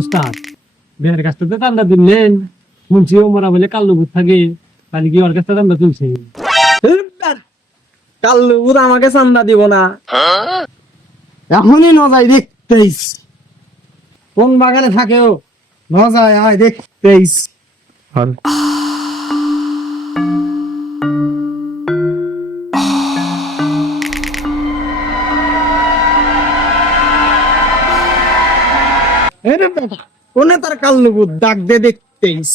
উস্তাদ বের কাছ থেকে চান্দা দিলেন শুনছি ওমরা বলে কাল্লু ভূত থাকে তাহলে কি ওর কাছ থেকে চান্দা তুলছে কাল্লু ভূত আমাকে চান্দা দিব না, এখনই ন যাই দেখতেইস কোন বাগানে থাকে ও, ন যায় আয় দেখতেইস। কোনে তার কাল্লু ভূত ডাক দে দেখতেইস।